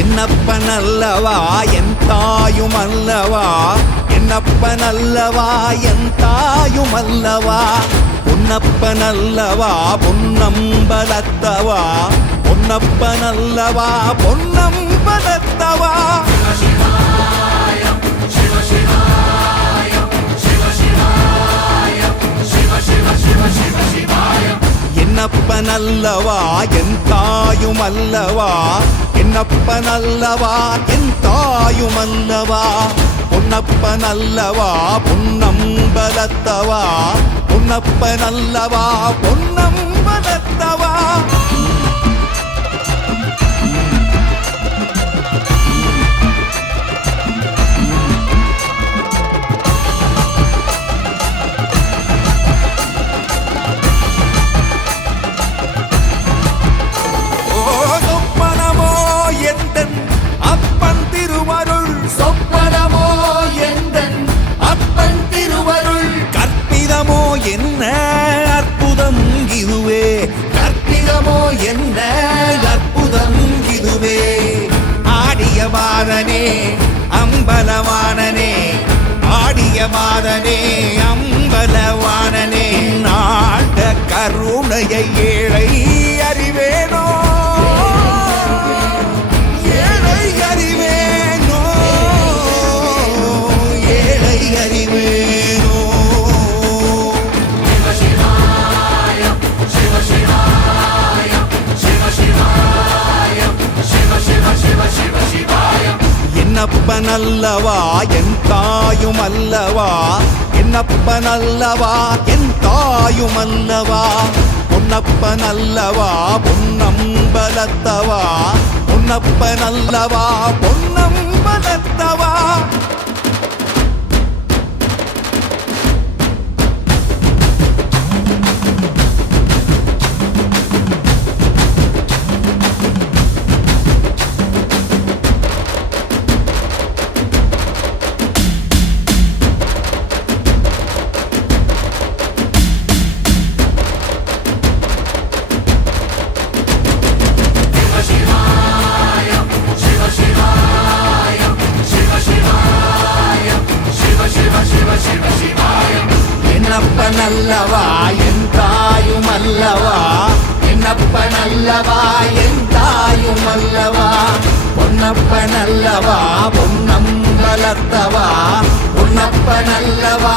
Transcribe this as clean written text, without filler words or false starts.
என்னப்பனல்லவா என் தாயுமல்லவா, என்னப்பனல்லவா என் தாயுமல்லவா, பொன்னப்பனல்லவா பொன்னம்பலத்தவா, பொன்னப்பனல்லவா பொன்னம்பலத்தவா. என்னப்பனல்லவா என் தாயுமல்லவா, என்னப்பனல்லவா என் தாயுமல்லவா, பொன்னப்பனல்லவா பொன்னம்பலத்தவா, பொன்னப்பனல்லவா பொன்னம்பலத்தவா. என்ன அற்புதம் இதுவே, கற்பிதமோ என்ன அற்புதம் இதுவே. ஆடிய பாதனே அம்பலவானனே, ஆடிய பாதனே அம்பலவானனே, நாட கருணையை ஏழை அறிவேனோ, ஏழை அறிவேனோ, ஏழை அறிவேனோ. என்னப்பனல்லவா என் தாயுமல்லவா, என்னப்பனல்லவா என் தாயுமல்லவா, பொன்னப்பனல்லவா பொன்னம்பலத்தவா, பொன்னப்பனல்லவா பொன்னம்பலத்தவா. என்னப்பனல்லவா என் தாயுமல்லவா, என்னப்பனல்லவா என் தாயுமல்லவா, பொன்னப்பனல்லவா பொன்னம்பலத்தவா, பொன்னப்பனல்லவா